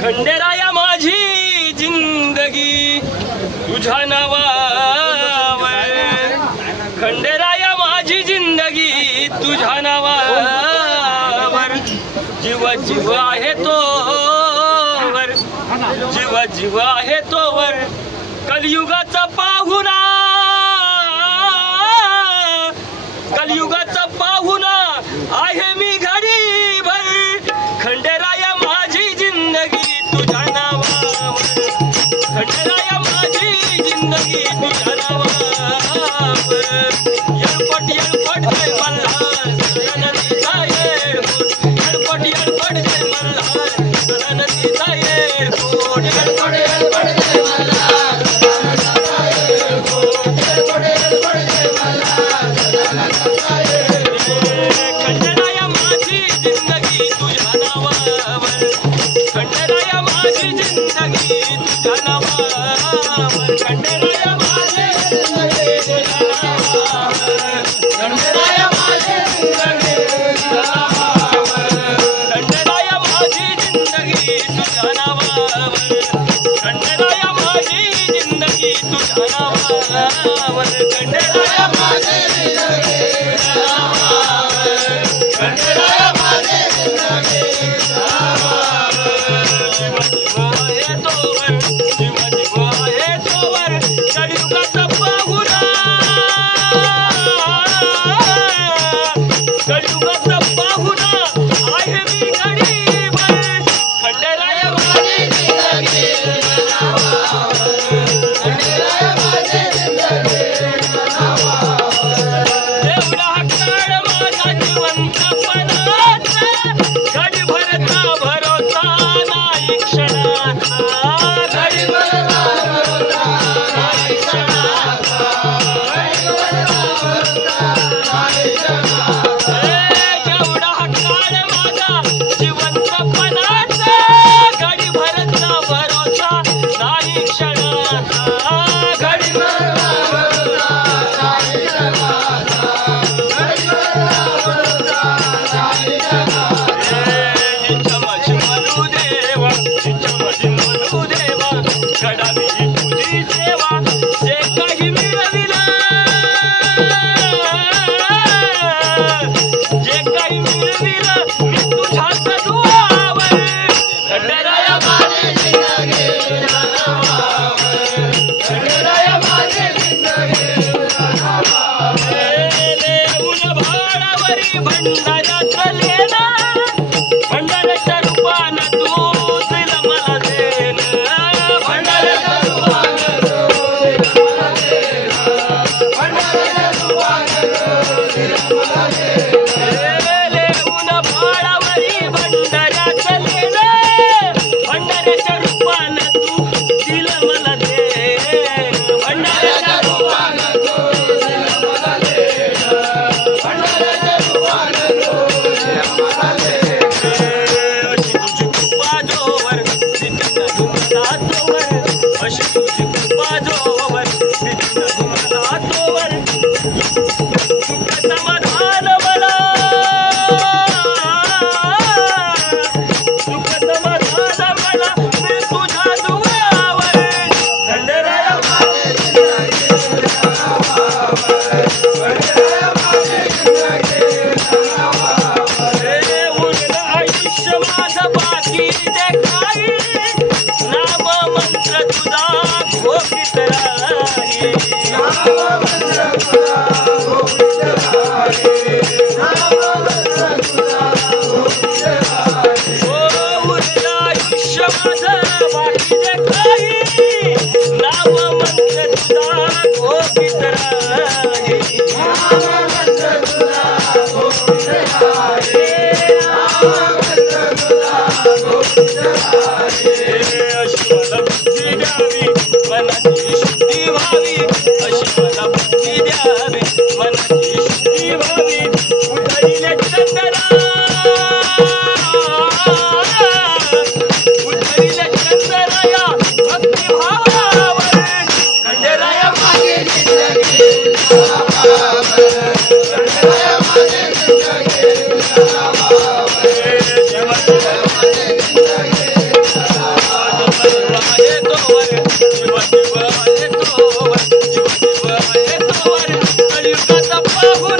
खंडेराया माझी जिंदगी तुझ्या नावावर, खंडेराया माझी जिंदगी तुझ्या नावावर, जीव जीव आहे तोवर, जीव जीव आहे तोवर, कलियुगाचा पाहुणा, कलियुगाचा पाहुणा आहे मी घडीभर, खंडेराया माझी जिंदगी तुझ्या नावावर, खंडेराया माझी जिंदगी तुझ्या नावावर, येळपट येळपट जय मल्हार सदानंदीचा येळकोट, येळपट येळपट जय मल्हार सदानंदीचा येळकोट, येळपट येळपट जय मल्हार सदानंदीचा येळकोट, येळपट येळपट जय मल्हार सदानंदीचा येळकोट, खंडेराया माझी जिंदगी तुझ्या नावावर, खंडेराया माझी जिंदगी तुझ्या नावावर, खंडेराया माझी जिंदगी तुझ्या नावावर, खंडेराया माझी जिंदगी तुझ्या नावावर, खंडेराया माझी जिंदगी तुझ्या नावावर, खंडेराया माझी जिंदगी तुझ्या नावावर, खंडेराया माझी जिंदगी तुझ्या नावावर, खंडेराया माझी जिंदगी तुझ्या नावावर, जीव जीव आहे तोवर, कलियुगाचा पाहुणा, कलियुगाचा पाहुणा आहे मी घडीभर, खंडेराया माझी जिंदगी तुझ्या नावावर, खंडेराया माझी जिंदगी तुझ्या नावावर, एवढा काळ माझा जिवंतपणाचा, घडीभरचा भरोसा नाही क्षणाचा, घडीभरचा भरोसा नाही क्षणाचा, घडीभरचा भरोसा नाही क्षणाचा, एवढा काळ माझा जिवंतपणाचा, घडीभरचा भरोसा नाही क्षणाचा, घडीभरचा भरोसा नाही क्षणाचा, घडीभरचा भरोसा नाही क्षणाचा, इच्छा माझी म्हणू देवा, इच्छा माझी म्हणू देवा, घडावी तुझी सेवा, जे काही मिळविलं, जे काही मिळविलं मी तुझ्याच दुआवर, खंडेराया माझी जिंदगी तुझ्या नावावर, खंडेराया माझी जिंदगी तुझ्या नावावर, लेऊन भाडावरी भंडाऱ्याचं लेणं, भंडाऱ्याच्या रूपानं तू दिलं मला देणं, भंडाऱ्याच्या रूपानं तू दिलं मला देणं, भंडाऱ्याच्या रूपानं तू दिलं मला देणं, लेऊन भाडावरी भंडाऱ्याचं लेणं, भंडाऱ्याच्या रूपानं तू दिलं मला देणं, भंडाऱ्याच्या रूपानं तू दिलं मला देणं, भंडाऱ्याच्या रूपानं तू दिलं मला देणं, अशी तुझी कृपा जोवर सिद्ध तुम्हाला तोवर, अशी तुझी कृपा जोवर सिद्ध तुम्हाला तोवर, सुख समाधान मला, सुख समाधान मला मी तुझ्या दुआवर, खंडेराया माझी जिंदगी तुझ्या नावावर, खंडेराया माझी जिंदगी तुझ्या नावावर, उरलं आयुष्य माझं बाकी जे काही, नाम मंत्र तुझा घोषित राही, नाम मंत्र तुझा घोषित राही, नाम मंत्र तुझा घोषित राही, उरलं आयुष्य माझं बाकी जे काही, नाम मंत्र तुझा घोषित राही, नाम मंत्र तुझा घोषित राही, नाम मंत्र तुझा घोषित राही, अशी मला बुद्धी द्यावी, मनाची शुद्धी व्हावी, अशी मला बुद्धी द्यावी, मनाची शुद्धी व्हावी, उठविले चंद्रा, उठविले चंद्राया भक्ती भावावर, खंडेराया माझी जिंदगी तुझ्या नावावर, खंडेराया माझी जिंदगी तुझ्या नावावर, जीवन माझी जिंदगी तुझ्या बघून